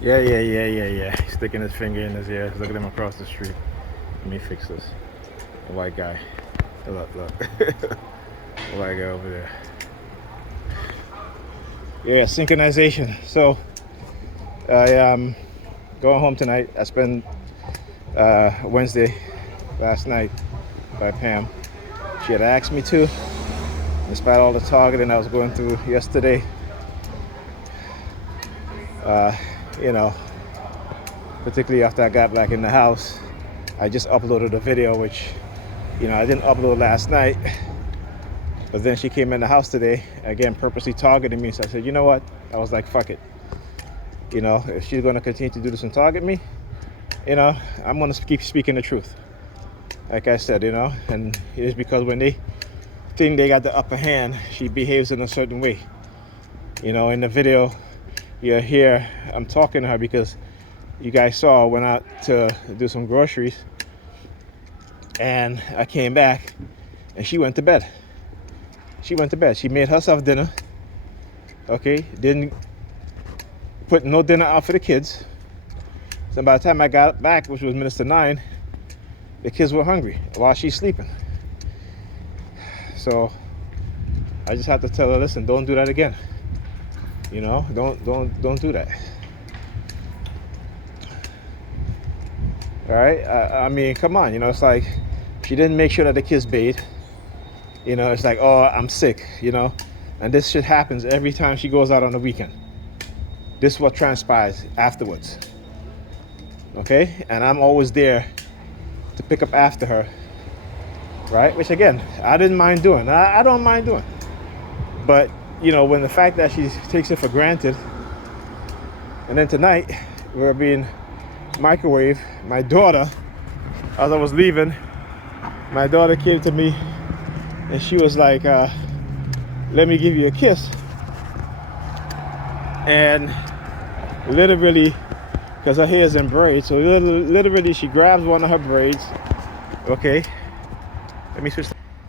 Yeah. He's sticking his finger in his ear. Look at him across the street. Let me fix this. The white guy. Look. The white guy over there. Yeah, synchronization. So I am going home tonight. I spent Wednesday last night by Pam. She had asked me to, despite all the targeting I was going through yesterday. You know, particularly after I got back in the house, I just uploaded a video, which, I didn't upload last night. But then she came in the house today, again, purposely targeting me. So I said, you know what? I was like, fuck it. If she's going to continue to do this and target me, I'm going to keep speaking the truth. Like I said, and it's because when they think they got the upper hand, she behaves in a certain way. In the video, you hear I'm talking to her because you guys saw I went out to do some groceries and I came back and she went to bed. She made herself dinner. Okay, didn't put no dinner out for the kids. So by the time I got back, which was minutes to 9, the kids were hungry while she's sleeping. So I just have to tell her, listen, don't do that again. Don't do that. All right. I mean, come on. It's like she didn't make sure that the kids bathed. It's like, oh, I'm sick. And this shit happens every time she goes out on the weekend. This is what transpires afterwards. Okay, and I'm always there to pick up after her. Right? Which again, I didn't mind doing. I don't mind doing. But when the fact that she takes it for granted, and then tonight we're being microwaved. My daughter, as I was leaving, my daughter came to me and she was like, let me give you a kiss. And literally, because her hair is in braids, so literally she grabs one of her braids. Okay, let me switch.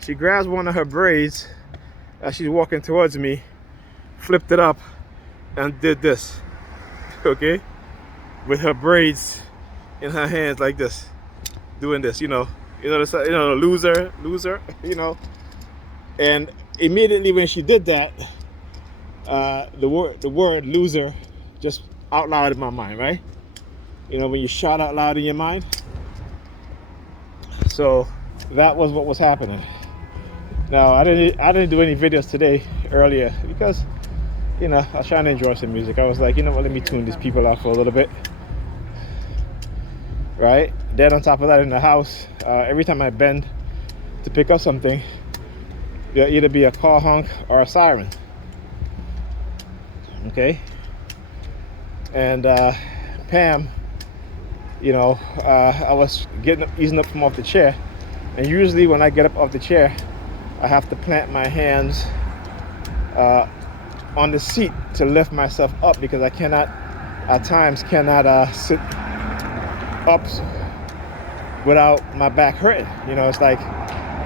She grabs one of her braids as she's walking towards me, flipped it up, and did this. Okay, with her braids in her hands like this, doing this. Loser. And immediately when she did that, the word loser just out loud in my mind, right? When you shout out loud in your mind. So that was what was happening. Now I didn't do any videos today earlier because I was trying to enjoy some music. I was like, let me tune these people out for a little bit. Right? Then on top of that, in the house, every time I bend to pick up something, there'll either be a car honk or a siren. Okay? And Pam, I was easing up from off the chair, and usually when I get up off the chair, I have to plant my hands on the seat to lift myself up because I at times sit up without my back hurting. It's like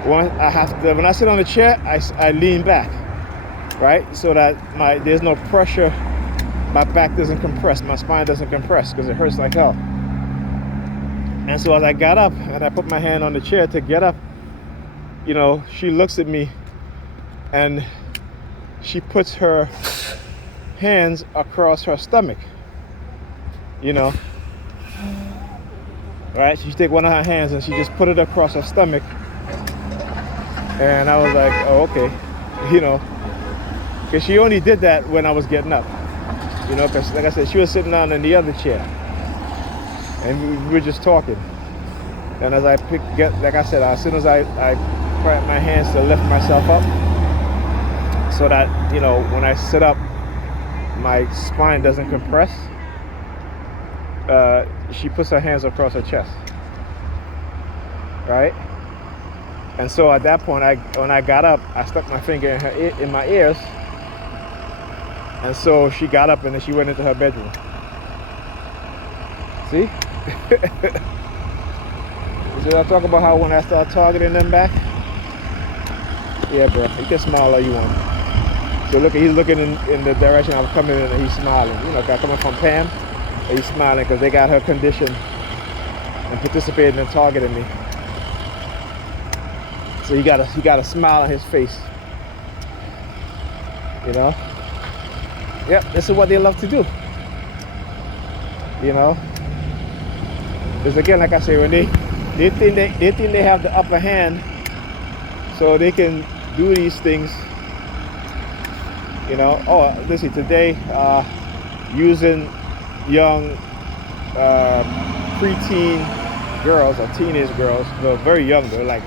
when I sit on the chair, I lean back, right, so that there's no pressure. My back doesn't compress, my spine doesn't compress because it hurts like hell. And so as I got up and I put my hand on the chair to get up, she looks at me and she puts her hands across her stomach. Right? She take one of her hands and she just put it across her stomach. And I was like, oh, okay. Because she only did that when I was getting up. Because like I said, she was sitting down in the other chair. And we were just talking. And as as soon as I put my hands to lift myself up, so that, when I sit up, my spine doesn't compress, she puts her hands across her chest. Right? And so at that point, when I got up, I stuck my finger in my ears. And so she got up and then she went into her bedroom. See? Did I talk about how when I start targeting them back? Yeah, bro. You can smile all you want. So look, he's looking in the direction I was coming in and he's smiling. Coming from Pam. He's smiling because they got her conditioned and participating and targeting me. So he got a smile on his face. You know? Yep, this is what they love to do. You know? Because again, like I say, when they think they have the upper hand, so they can do these things. You know, oh, listen, today, using young preteen girls or teenage girls, they're very young, they're like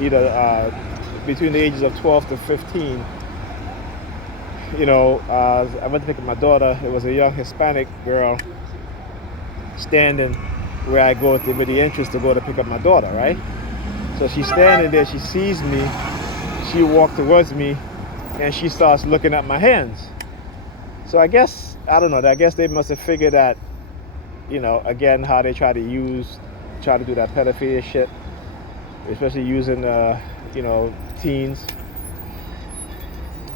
either between the ages of 12 to 15. You know, I went to pick up my daughter. It was a young Hispanic girl standing where I go with the entrance to go to pick up my daughter, right? So she's standing there, she sees me, she walked towards me, and she starts looking at my hands. So I guess, I don't know, I guess they must have figured that, you know, again, how they try to do that pedophilia shit, especially using, you know, teens.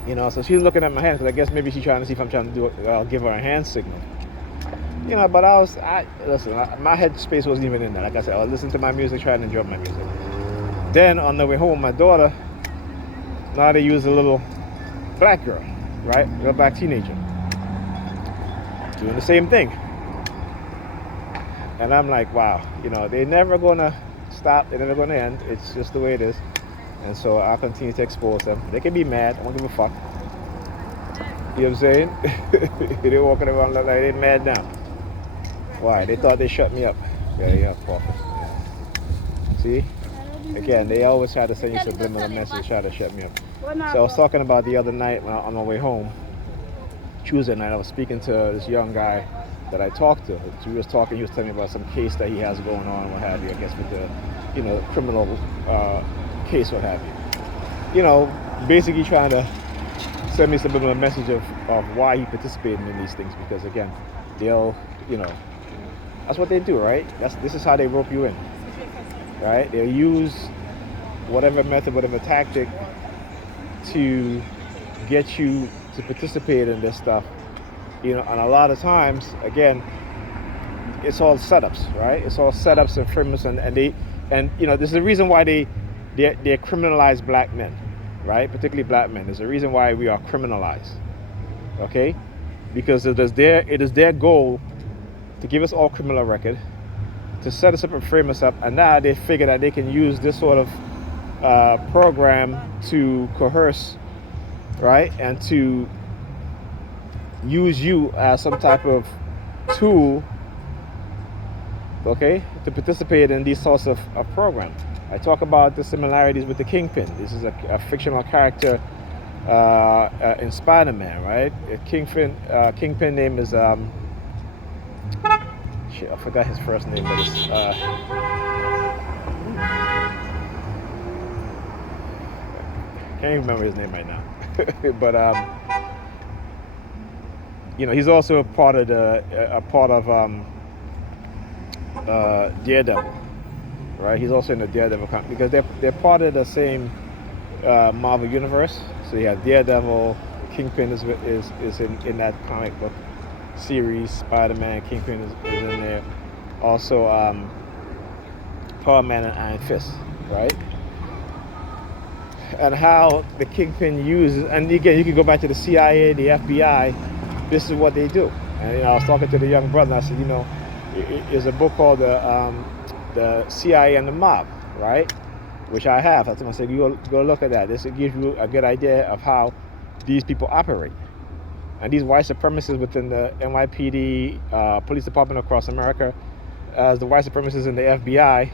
You know, so she's looking at my hands, because I guess maybe she's trying to see if I'm trying to give her a hand signal. You know, but listen, my head space wasn't even in there. Like I said, I was listening to my music, trying to enjoy my music. Then on the way home, my daughter, now they use a little black girl, right? A little black teenager, doing the same thing. And I'm like, wow, you know, they're never gonna stop, they're never gonna end. It's just the way it is. And so I'll continue to expose them. They can be mad, I don't give a fuck. You know what I'm saying? They're walking around like they're mad now. Why? They thought they shut me up. Yeah, prophet. See? Again, they always try to send you subliminal message, try to shut me up. So I was talking about the other night when on my way home, Tuesday night, I was speaking to this young guy that I talked to. He was telling me about some case that he has going on, what have you, I guess with the, you know, criminal case, what have you. You know, basically trying to send me a subliminal message of why he participated in these things, because again, they'll, you know, that's what they do, right? This is how they rope you in, right? They'll use whatever method, whatever tactic to get you to participate in this stuff, you know. And a lot of times, again, it's all setups, right? It's all setups and frameworks, and you know, there's a reason why they criminalize black men, right? Particularly black men. There's a reason why we are criminalized, okay? Because it is their goal to give us all criminal record, to set us up and frame us up, and now they figure that they can use this sort of program to coerce, right? And to use you as some type of tool, okay, to participate in these sorts of programs. I talk about the similarities with the Kingpin. This is a fictional character in Spider-Man, right? Kingpin name is shit, I forgot his first name, but it's can't even remember his name right now. But you know, he's also a part of Daredevil, right? He's also in the Daredevil comic, because they're part of the same Marvel universe. So you have Daredevil, Kingpin is in that comic book series. Spider-Man, Kingpin is in there. Also, Power Man and Iron Fist, right? And how the Kingpin uses, and again, you can go back to the CIA, the FBI. This is what they do. And you know, I was talking to the young brother, and I said, you know, there's a book called the CIA and the Mob, right? Which I have. I told him, I said, you go look at that. This will give you a good idea of how these people operate. And these white supremacists within the NYPD, police department across America, as the white supremacists in the FBI,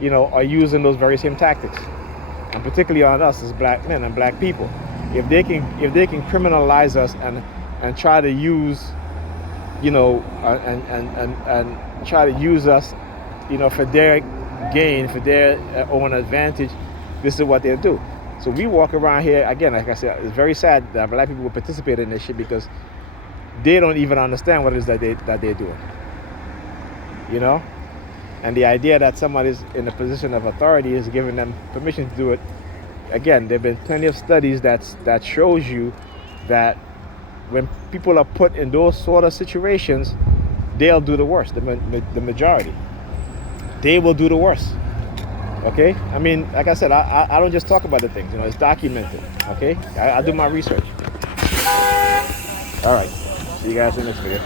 you know, are using those very same tactics, and particularly on us as black men and black people. If they can criminalize us and try to use, you know, and try to use us, you know, for their gain, for their own advantage, this is what they'll do. So we walk around here, again, like I said, it's very sad that black people will participate in this shit, because they don't even understand what it is that they're doing, you know? And the idea that somebody's in a position of authority is giving them permission to do it. Again, there have been plenty of studies that shows you that when people are put in those sort of situations, they'll do the worst. The majority, they will do the worst. Okay, I mean, like I said, I don't just talk about the things. You know, it's documented. Okay, I do my research. All right, see you guys in the next video.